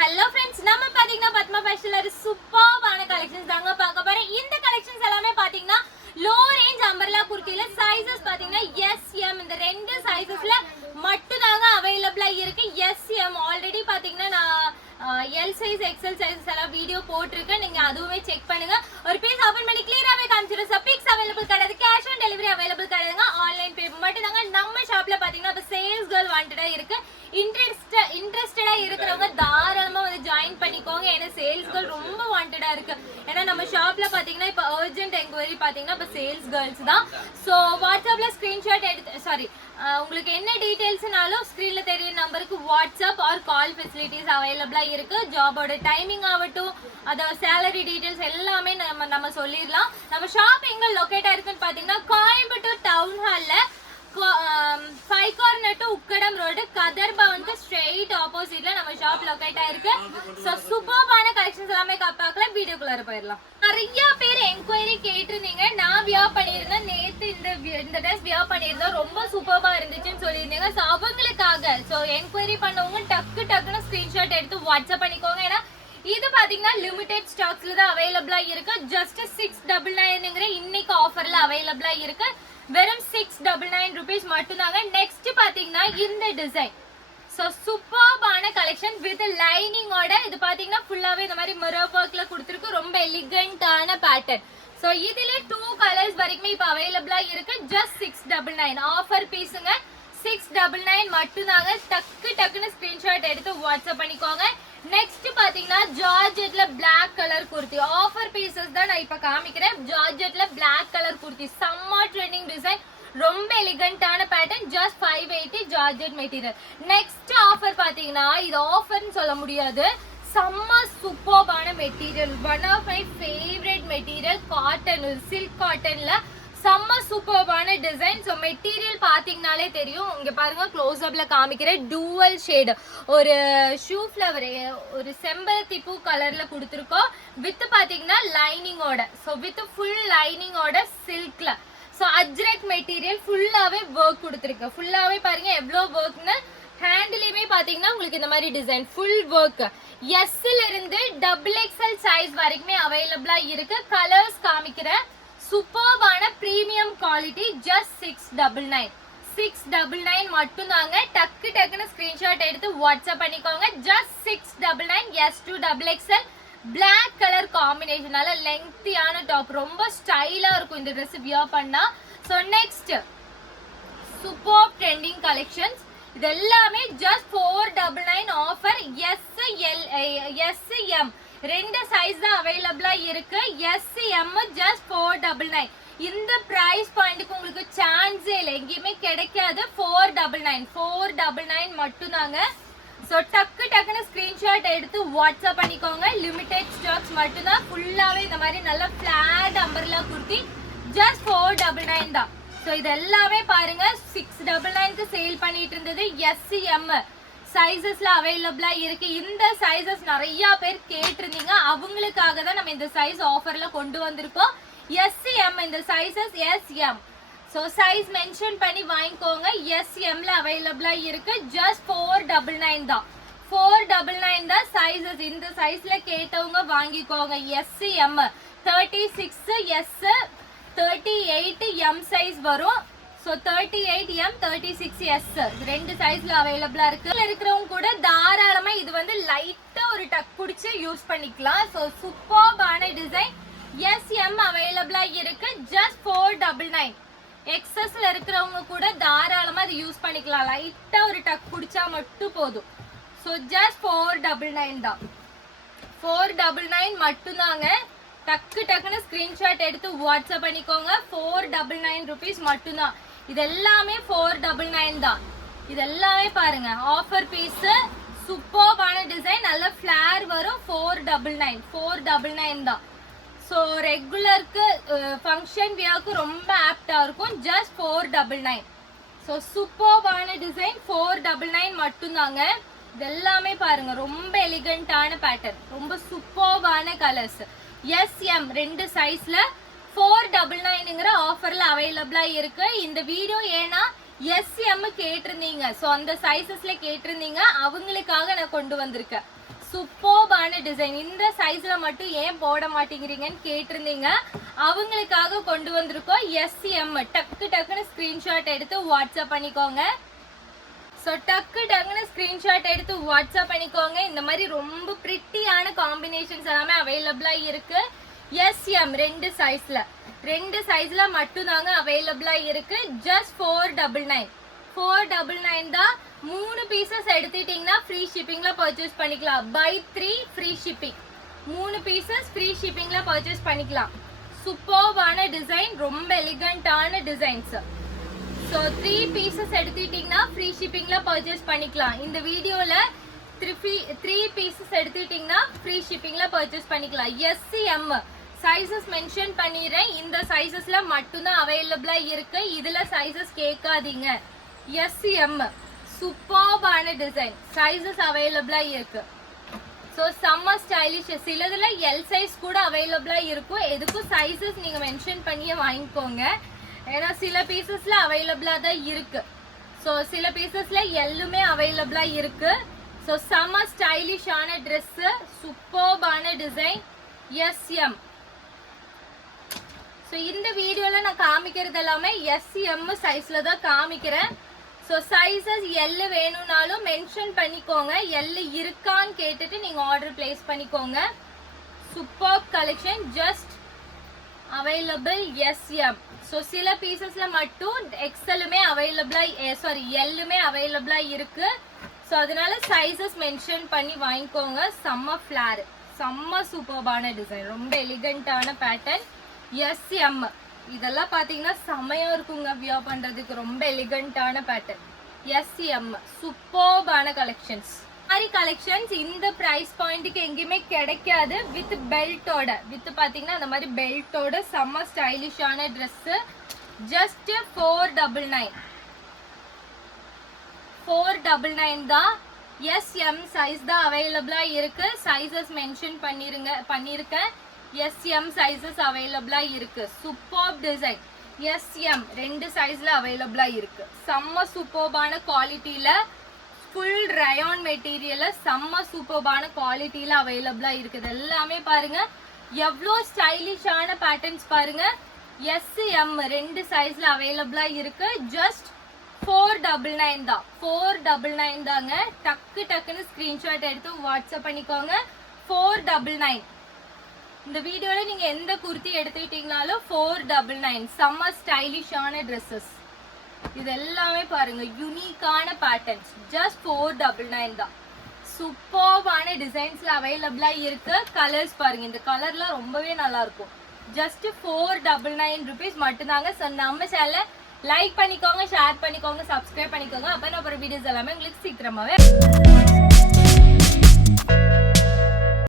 Hello friends நம்ம பாத்தீங்கன்னா பத்மா ஃபேஷன்ல ஒரு சூப்பர்வான கலெக்ஷன்ஸ் தாங்க பார்க்க போறேன் இந்த கலெக்ஷன்ஸ் எல்லாமே பாத்தீங்கன்னா லோ ரேஞ்ச் அம்பர்லா குர்த்தில சைஸஸ் பாத்தீங்கன்னா எஸ் எம் இந்த ரெண்டு சைசஸ்ல மட்டும் தாங்க அவைலபிளா இருக்கு. எஸ் எம் ஆல்ரெடி பாத்தீங்கன்னா நான் எல் சைஸ் எக்ஸல் சைஸ் எல்லாம் வீடியோ போட்டிருக்கேன். நீங்க அதுவுமே செக் பண்ணுங்க. ஒரு பீஸ் ஓபன் பண்ணி கிளியராவே காமிச்சிடும் சார் பிக்ஸ் அவைலபிள் கிடையாது. கேஷ் ஆன் டெலிவரி அவைலபிள் கிடையாதுங்க. ஆன்லைன் பே மட்டும் தாங்க நம்ம ஷாப்ல பாத்தீங்கன்னா இப்போ சேல்ஸ் கேர்ள் வாண்டடா இருக்கு. இன்ட்ரெஸ்ட் இன்ட்ரெஸ்டடா இருக்கிறவங்க தாராளமா வந்து ஜாயின் பண்ணிக்கோங்க. ஏன்னா சேல்ஸ் கேர்ள் ரொம்ப வாண்டடா இருக்கு. ஏன்னா நம்ம ஷாப்ல பாத்தீங்கன்னா இப்போ அர்ஜென்ட் என்கொயரி பாத்தீங்கன்னா இப்போ சேல்ஸ் கேர்ள்ஸ் தான். ஸோ வாட்ஸ்அப்ல ஸ்கிரீன்ஷாட் எடுத்து சாரி உங்களுக்கு என்ன டீட்டெயில்ஸ்னாலும் ஸ்க்ரீன்ல தெரியும் நம்பருக்கு வாட்ஸ்அப் ஆர் கால் ஃபெசிலிட்டிஸ் அவைலபிளா இருக்கு. ஜாபோட டைமிங் ஆகட்டும் அதோட சேலரி டீட்டெயில்ஸ் எல்லாமே நம்ம நம்ம சொல்லிடலாம். நம்ம ஷாப் எங்க லொக்கேட் இருக்குன்னு பாத்தீங்கன்னா கோயம்புத்தூர் டவுன் ஹாலில் five corner to Ukkadam road Khadar பவனுக்கு straight ஆப்போசிட்ல நம்ம ஷாப் லொக்கேட் ஆயிருக்கு. ஸோ சூப்பர்பான கலெக்ஷன்ஸ் எல்லாமே பார்க்கலாம் வீடியோக்குள்ளார போயிடலாம். நிறைய பேர் என்கொயரி கேட்டிருந்தீங்க. நான் வியா பண்ணியிருந்தேன். நேத்து இந்த இந்த ட்ரெஸ் வியா பண்ணியிருந்தேன். ரொம்ப சூப்பர்பா இருந்துச்சுன்னு சொல்லியிருந்தீங்க. ஸோ அவங்களுக்காக ஸோ என்கொயரி பண்ணவங்க டக்கு டக்குன்னு ஸ்கிரீன்ஷாட் எடுத்து வாட்ஸ்அப் பண்ணிக்கோங்க. ஏன்னா இது பாத்தீங்கன்னா லிமிடெட் ஸ்டாக்ஸ்ல தான் அவைலபிளா இருக்கு. ஜஸ்ட் சிக்ஸ் டபுள் நைனுங்கிற இன்னைக்கு ஆஃபர்ல அவைலபிளா இருக்கு. வெறும் சிக்ஸ் டபுள் நைன் ருபீஸ் மட்டும்தாங்க. நெக்ஸ்ட் பாத்தீங்கன்னா இந்த டிசைன் ஸோ சூப்பர்பான கலெக்ஷன் வித் லைனிங்கோட இது பார்த்தீங்கன்னா ஃபுல்லாகவே இந்த மாதிரி மிரர் ஒர்க்ல கொடுத்துருக்கு. ரொம்ப எலிகண்டான பேட்டர்ன் ஸோ இதுல டூ கலர்ஸ் வரைக்குமே இப்போ அவைலபிளாக இருக்கு. Just six double nine offer பீஸுங்க six double nine மட்டும்தாங்க. டக்கு டக்குன்னு ஸ்கிரீன்ஷாட் எடுத்து வாட்ஸ்அப் பண்ணிக்கோங்க. நெக்ஸ்ட் பாத்தீங்கன்னா ஜார்ஜெட்ல black colour kurti offer pieces தான் நான் இப்ப காமிக்கிறேன். ஜார்ஜெட்ல பிளாக் கலர் குர்த்தி செம்ம ட்ரெண்டிங் டிசைன் ரொம்ப எலிகண்டான pattern just five eighty georgette material next offer பாத்தீங்கன்னா இது ஆஃபர்னு சொல்ல முடியாது. செம்ம சூப்பர்பான material one of my favourite material cotton silk காட்டன்ல செம்ம சூப்பர்பான டிசைன் ஸோ மெட்டீரியல் பார்த்தீங்கனாலே தெரியும். இங்கே பாருங்க க்ளோஸ் அப்ல காமிக்கிற டூவல் ஷேடு ஒரு ஷூ ஃப்ளவர் ஒரு செம்பருத்தி பூ கலரில் கொடுத்துருக்கோம். வித்து பார்த்தீங்கன்னா லைனிங்கோட ஸோ வித் ஃபுல் லைனிங்கோட சில்கில் ஸோ அஜ்ரக் மெட்டீரியல் ஃபுல்லாகவே ஒர்க் கொடுத்துருக்கு. ஃபுல்லாகவே பாருங்க எவ்வளோ ஒர்க்னு ஹேண்டிலையுமே பார்த்தீங்கன்னா உங்களுக்கு இந்த மாதிரி டிசைன் ஃபுல் ஒர்க் எஸ்ல இருந்து டபுள் எக்ஸ்எல் சைஸ் வரைக்குமே அவைலபிளாக இருக்கு. கலர்ஸ் காமிக்கிறேன் super premium quality just six double nine six double nine மட்டும்தாங்க டக்கு டக்குன்னு ஸ்க்ரீன்ஷாட் எடுத்து வாட்ஸ்அப் பண்ணிக்கோங்க. Just six double nine S to double XL black colour காம்பினேஷனால லெங்க்தியான டாப் ரொம்ப ஸ்டைலாக இருக்கும் இந்த ட்ரெஸ் வியர் பண்ணால் so next super trending collections இது எல்லாமே just four double nine offer S L S M ரெண்டு சைஸ் தான் அவைலபிளா இருக்கு. S M just four double nine இந்த பிரைஸ் பாயிண்ட்டுக்கு உங்களுக்கு சான்ஸே இல்லை. எங்கேயுமே கிடைக்காது. Four double nine four double nine மட்டும்தாங்க. ஸோ டக்கு டக்குன்னு ஸ்க்ரீன்ஷாட் எடுத்து வாட்ஸ்அப் பண்ணிக்கோங்க. லிமிடெட் ஸ்டாக்ஸ் மட்டும்தான் ஃபுல்லாகவே இந்த மாதிரி நல்ல flat umbrella kurti just four double nine தான். ஸோ இது எல்லாமே பாருங்க. சிக்ஸ் டபுள் நைனுக்கு சேல் பண்ணிட்டு இருந்தது எஸ்சிஎம் சைசஸ்ல அவைலபிளா இருக்கு. இந்த சைசஸ் நிறைய பேர் கேட்டிருந்தீங்க. அவங்களுக்காக தான் நம்ம இந்த சைஸ் ஆஃபர்ல கொண்டு வந்திருக்கோம். எஸ்சிஎம் இந்த sizes SM so size mention பண்ணி வாங்கிக்கோங்க. எஸ்எம்ல அவைலபிளா இருக்கு. ஜஸ்ட் ஃபோர் டபுள் நைன் தான். ஃபோர் டபுள் நைன் தான் சைஸஸ் இந்த சைஸ்ல கேட்டவங்க வாங்கிக்கோங்க. SM thirty six S thirty eight M size வரும். So thirty eight M thirty six S ரெண்டு சைஸ்ல அவைலபிளா இருக்கு. இருக்கிறவங்க கூட தாராளமா இது வந்து லைட்டா ஒரு டக் பிடிச்சி யூஸ் பண்ணிக்கலாம். ஸோ சூப்பர்பான டிசைன் எஸ் எம் அவைலபிளா இருக்கு. ஜஸ்ட் ஃபோர் டபுள் நைன் எக்ஸஸ்ல இருக்கிறவங்க கூட தாராளமா அது யூஸ் பண்ணிக்கலாம். லைட்டா ஒரு டக் பிடிச்சா மட்டும் போதும். So just four double nine தான். ஃபோர் டபுள் நைன் மட்டும்தாங்க. டக்கு டக்குன்னு ஸ்கிரீன்ஷாட் எடுத்து வாட்ஸ்அப் பண்ணிக்கோங்க. ஃபோர் டபுள் நைன் ருபீஸ் மட்டும்தான். இது எல்லாமே ஃபோர் டபுள் நைன் தான். இது எல்லாமே பாருங்க. ஆஃபர் பீஸு சூப்பர்பான டிசைன் நல்ல ஃப்ளேர் வரும். Four double nine four double nine தான். ஸோ ரெகுலருக்கு ஃபங்க்ஷன் வியாவுக்கு ரொம்ப ஆப்டாக இருக்கும். Just four double nine so சூப்பர்வான design four double nine மட்டும்தாங்க. இது எல்லாமே பாருங்க ரொம்ப எலிகண்டான பேட்டர்ன் ரொம்ப சூப்பர்வான கலர்ஸ் எஸ்எம் ரெண்டு சைஸில் ஃபோர் டபுள் நைனுங்கிற ஆஃபரில் அவைலபிளாக இருக்குது இந்த வீடியோ ஏன்னா எஸ்எம் கேட்டிருந்தீங்க. ஸோ அந்த சைஸஸில் கேட்டிருந்தீங்க. அவங்களுக்காக நான் கொண்டு வந்திருக்கேன். சூப்பர்பான டிசைன் இந்த சைஸ்ல மட்டும் ஏன் போட மாட்டேங்கிறீங்கன்னு கேட்டிருந்தீங்க. அவங்களுக்காக கொண்டு வந்திருக்கோம் எஸ்எம் டக்கு டக்குன்னு ஸ்கிரீன்ஷாட் எடுத்து வாட்ஸ்அப் பண்ணிக்கோங்க. ஸோ டக்கு டக்குன்னு ஸ்க்ரீன்ஷாட் எடுத்து வாட்ஸ்அப் பண்ணிக்கோங்க. இந்த மாதிரி ரொம்ப ப்ரிட்டியான காம்பினேஷன்ஸ் எல்லாமே அவைலபிளாக இருக்கு. எஸ்எம் ரெண்டு சைஸ்ல ரெண்டு சைஸ்ல மட்டும்தாங்க அவைலபிளாக இருக்கு. Just four double nine four double nine தான் மூணு பீசஸ் எடுத்துட்டீங்கன்னா ஃப்ரீ ஷிப்பிங்ல பர்ச்சேஸ் பண்ணிக்கலாம். பை த்ரீ ஃப்ரீ ஷிப்பிங் மூணு பீசஸ் ஃப்ரீ ஷிப்பிங்ல பர்ச்சேஸ் பண்ணிக்கலாம். சூப்பர்வான டிசைன் ரொம்ப எலிகண்டான டிசைன்ஸ் ஸோ த்ரீ பீசஸ் எடுத்துக்கிட்டிங்கன்னா ஃப்ரீ ஷிப்பிங்கில் பர்ச்சேஸ் பண்ணிக்கலாம். இந்த வீடியோவில் த்ரீ த்ரீ பீசஸ் எடுத்துக்கிட்டிங்கன்னா ஃப்ரீ ஷிப்பிங்கில் பர்ச்சேஸ் பண்ணிக்கலாம். எஸ்சிஎம் சைஸஸ் மென்ஷன் பண்ணிடுறேன். இந்த சைஸஸில் மட்டும்தான் அவைலபிளாக இருக்குது இதில் சைஸஸ் கேட்காதீங்க. எஸ்சிஎம் சூப்பர்பான டிசைன் சைஸஸ் அவைலபிளாக இருக்கு. ஸோ செம்ம ஸ்டைலிஷ் சிலதுல எல் சைஸ் கூட அவைலபிளாக இருக்கும். எதுக்கும் சைஸஸ் நீங்கள் மென்ஷன் பண்ணியே வாங்கிக்கோங்க. ஏன்னா சில பீசஸ்ல அவைலபிளாக தான் இருக்கு. ஸோ சில பீசஸ்ல எல்லுமே அவைலபிளாக இருக்கு. ஸோ செம்ம ஸ்டைலிஷான ட்ரெஸ்ஸு சூப்பர்பான டிசைன் எஸ்எம் ஸோ இந்த வீடியோவில் நான் காமிக்கிறது எல்லாமே எஸ்எம் சைஸில் தான் காமிக்கிறேன். ஸோ சைஸஸ் எல்லு வேணும்னாலும் மென்ஷன் பண்ணிக்கோங்க. எல்லு இருக்கான்னு கேட்டுட்டு நீங்கள் ஆர்டர் பிளேஸ் பண்ணிக்கோங்க. Super collection just available SM so சில பீசஸில் மட்டும் எக்ஸலுமே அவைலபிளாக சாரி எல்லுமே அவைலபிளாக இருக்கு. ஸோ அதனால சைஸஸ் மென்ஷன் பண்ணி வாங்கிக்கோங்க. செம்ம ஃப்ளார் செம்ம சூப்பர்பான டிசைன் ரொம்ப எலிகண்டான பேட்டர்ன் எஸ்எம் இதெல்லாம் பார்த்தீங்கன்னா செமையா இருக்குங்க வியர் பண்றதுக்கு. ரொம்ப எலிகண்டான பேட்டர்ன் எஸ்எம் சூப்பர்பான கலெக்ஷன்ஸ் மாதிரி கலெக்ஷன்ஸ் இந்த ப்ரைஸ் பாயிண்ட்டுக்கு எங்கேயுமே கிடைக்காது. வித் பெல்ட்டோட வித் பார்த்தீங்கன்னா அந்த மாதிரி பெல்ட்டோட செம்ம ஸ்டைலிஷான dress just four double nine four double nine தான் எஸ்எம் சைஸ் தான் அவைலபிளாக இருக்கு. சைஸஸ் மென்ஷன் பண்ணிருங்க பண்ணியிருக்கேன் எஸ்எம் சைஸஸ் அவைலபிளா இருக்கு. சூப்பர் டிசைன் எஸ்எம் ரெண்டு சைஸ்ல அவைலபிளா இருக்கு. செம்ம சூப்பர்பான குவாலிட்டியில ஃபுல் ரயான் மெட்டீரியலில் செம்ம சூப்பர்பான குவாலிட்டியில அவைலபிளா இருக்குது எல்லாமே பாருங்க. எவ்வளோ ஸ்டைலிஷான பேட்டர்ன்ஸ் பாருங்க. எஸ் எம் ரெண்டு சைஸ்ல அவைலபிளா இருக்கு. ஜஸ்ட் ஃபோர் டபுள் நைன் தான். ஃபோர் டபுள் நைன் தாங்க. டக்கு டக்குன்னு ஸ்கிரீன்ஷாட் எடுத்து வாட்ஸ்அப் பண்ணிக்கோங்க. ஃபோர் டபுள் நைன் இந்த வீடியோவில் நீங்கள் எந்த குர்த்தி எடுத்துக்கிட்டீங்கனாலும் ஃபோர் டபுள் நைன் செம்ம ஸ்டைலிஷான ட்ரெஸ்ஸஸ் இது எல்லாமே பாருங்க யூனிக்கான patterns just four double nine தான். சூப்பர்வான டிசைன்ஸில் அவைலபிளாக இருக்கு. கலர்ஸ் பாருங்கள் இந்த கலர்லாம் ரொம்பவே நல்லாயிருக்கும். Just four double nine rupees மட்டும்தாங்க. ஸோ நம்ம சேனலை லைக் பண்ணிக்கோங்க ஷேர் பண்ணிக்கோங்க சப்ஸ்கிரைப் பண்ணிக்கோங்க. அப்போ நான் அப்புறம் வீடியோஸ் எல்லாமே உங்களுக்கு சீக்கிரமாகவே